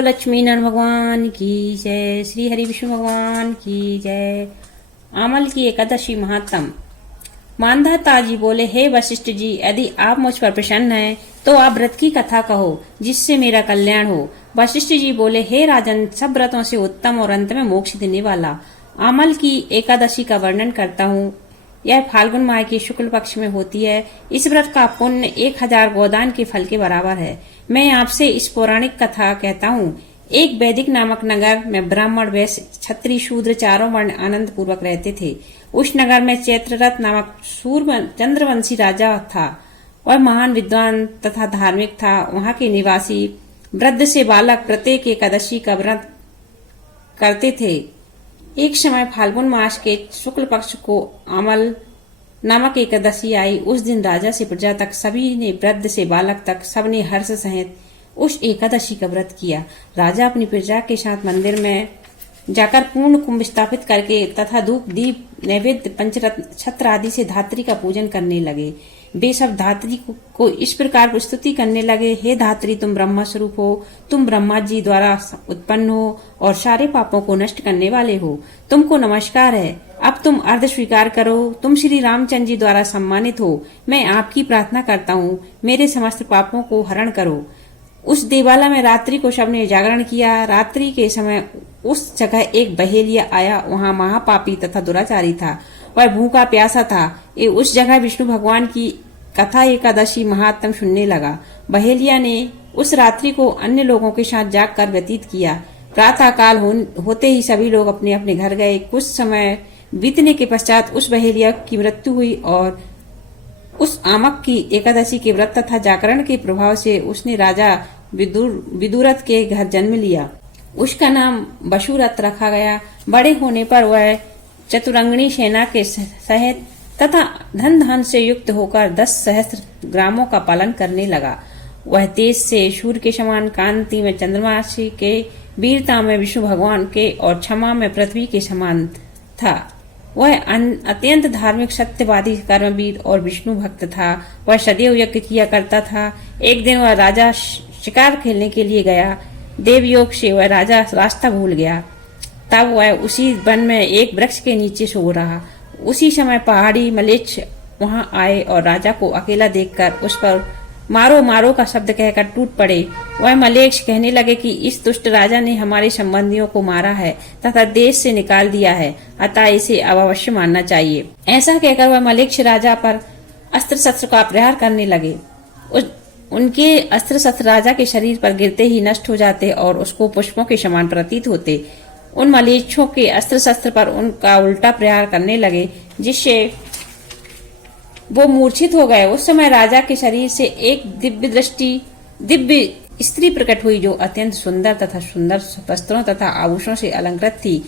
लक्ष्मी नारायण भगवान की जय। श्री हरि विष्णु भगवान की जय। आमल की एकादशी महात्म। मानधाता जी बोले, हे वशिष्ठ जी, यदि आप मुझ पर प्रसन्न हैं तो आप व्रत की कथा कहो जिससे मेरा कल्याण हो। वशिष्ठ जी बोले, हे राजन, सब व्रतों से उत्तम और अंत में मोक्ष देने वाला आमल की एकादशी का वर्णन करता हूँ। यह फाल्गुन माह के शुक्ल पक्ष में होती है। इस व्रत का पुण्य 1000 गोदान के फल के बराबर है। मैं आपसे इस पौराणिक कथा कहता हूँ। एक वैदिक नामक नगर में ब्राह्मण, वैश्य, क्षत्रिय, शूद्र चारों वर्ण आनंद पूर्वक रहते थे। उस नगर में चैत्ररथ नामक चंद्रवंशी राजा था। वह महान विद्वान तथा धार्मिक था। वहां के निवासी वृद्ध से बालक प्रत्येक एकादशी का व्रत करते थे। एक समय फाल्गुन मास के शुक्ल पक्ष को अमल नामक एकादशी आई। उस दिन राजा से प्रजा तक सभी ने, वृद्ध से बालक तक सबने हर्ष सहित उस एकादशी का व्रत किया। राजा अपनी प्रजा के साथ मंदिर में जाकर पूर्ण कुंभ स्थापित करके तथा धूप, दीप, नैवेद्य, पंचरत्न, छत्र आदि से धात्री का पूजन करने लगे। वे सब धात्री को इस प्रकार प्रस्तुति करने लगे, हे धात्री, तुम ब्रह्मा स्वरूप हो, तुम ब्रह्मा जी द्वारा उत्पन्न हो और सारे पापों को नष्ट करने वाले हो। तुमको नमस्कार है। अब तुम अर्ध स्वीकार करो। तुम श्री रामचंद्र जी द्वारा सम्मानित हो। मैं आपकी प्रार्थना करता हूँ, मेरे समस्त पापों को हरण करो। उस देवालय में रात्रि को सबने जागरण किया। रात्रि के समय उस जगह एक बहेलिया आया। वहाँ महापापी तथा दुराचारी था। वह भूखा प्यासा था। उस जगह विष्णु भगवान की कथा एकादशी महात्म सुनने लगा। बहेलिया ने उस रात्रि को अन्य लोगों के साथ जागकर व्यतीत किया। प्रातः काल होते ही सभी लोग अपने अपने घर गए। कुछ समय बीतने के पश्चात उस बहेलिया की मृत्यु हुई और उस आमक की एकादशी के व्रत तथा जागरण के प्रभाव से उसने राजा विदुरथ के घर जन्म लिया। उसका नाम बशुरथ रखा गया। बड़े होने पर वह चतुरंगनी सेना के सहित तथा धन धान से युक्त होकर 10 सहस्त्र ग्रामों का पालन करने लगा। वह तेज से सूर्य के समान, कांति में चंद्रमा के, वीरता में विष्णु भगवान के और क्षमा में पृथ्वी के समान था। वह अत्यंत धार्मिक, सत्यवादी, कर्मवीर और विष्णु भक्त था। वह सदैव यज्ञ किया करता था। एक दिन वह राजा शिकार खेलने के लिए गया। देवयोग से वह राजा रास्ता भूल गया। तब वह उसी वन में एक वृक्ष के नीचे सो रहा। उसी समय पहाड़ी मलेच्छ वहां आए और राजा को अकेला देखकर उस पर मारो मारो का शब्द कहकर टूट पड़े। वह मलेच्छ कहने लगे कि इस दुष्ट राजा ने हमारे संबंधियों को मारा है तथा देश से निकाल दिया है, अतः इसे अब अवश्य मारना चाहिए। ऐसा कहकर वह मलेच्छ राजा पर अस्त्र शस्त्र का प्रहार करने लगे। उनके अस्त्र शस्त्र राजा के शरीर पर गिरते ही नष्ट हो जाते और उसको पुष्पों के समान प्रतीत होते। उन मलेच्छों के अस्त्र शस्त्र पर उनका उल्टा प्रहार करने लगे, जिससे वो मूर्छित हो गए। उस समय राजा के शरीर से एक दिव्य स्त्री प्रकट हुई, जो अत्यंत सुंदर तथा सुंदर वस्त्रों तथा आभूषणों से अलंकृत थी।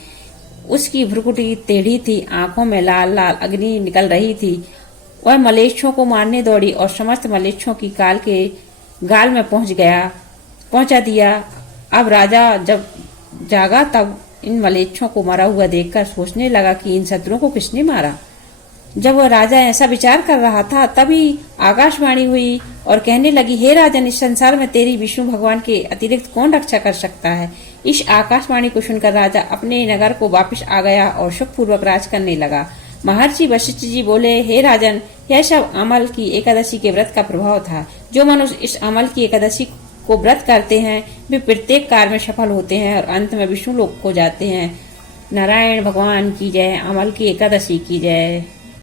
उसकी भ्रुकुटी टेढ़ी थी, आंखों में लाल लाल अग्नि निकल रही थी। वह मलेच्छों को मारने दौड़ी और समस्त मलेच्छों की काल के गाल में पहुंचा दिया। अब राजा जब जागा तब इन मलेच्छों को मरा हुआ देखकर सोचने लगा कि इन शत्रुओं को किसने मारा। जब वह राजा ऐसा विचार कर रहा था, तभी आकाशवाणी हुई और कहने लगी, हे राजन, इस संसार में तेरी विष्णु भगवान के अतिरिक्त कौन रक्षा कर सकता है। इस आकाशवाणी को सुनकर राजा अपने नगर को वापस आ गया और सुखपूर्वक राज करने लगा। महर्षि वशिष्ठ जी बोले, हे राजन, यह सब अमल की एकादशी के व्रत का प्रभाव था। जो मनुष्य इस अमल की एकादशी को व्रत करते हैं वे प्रत्येक कार्य में सफल होते हैं और अंत में विष्णु लोक को जाते हैं। नारायण भगवान की जय। अमल की एकादशी की जय।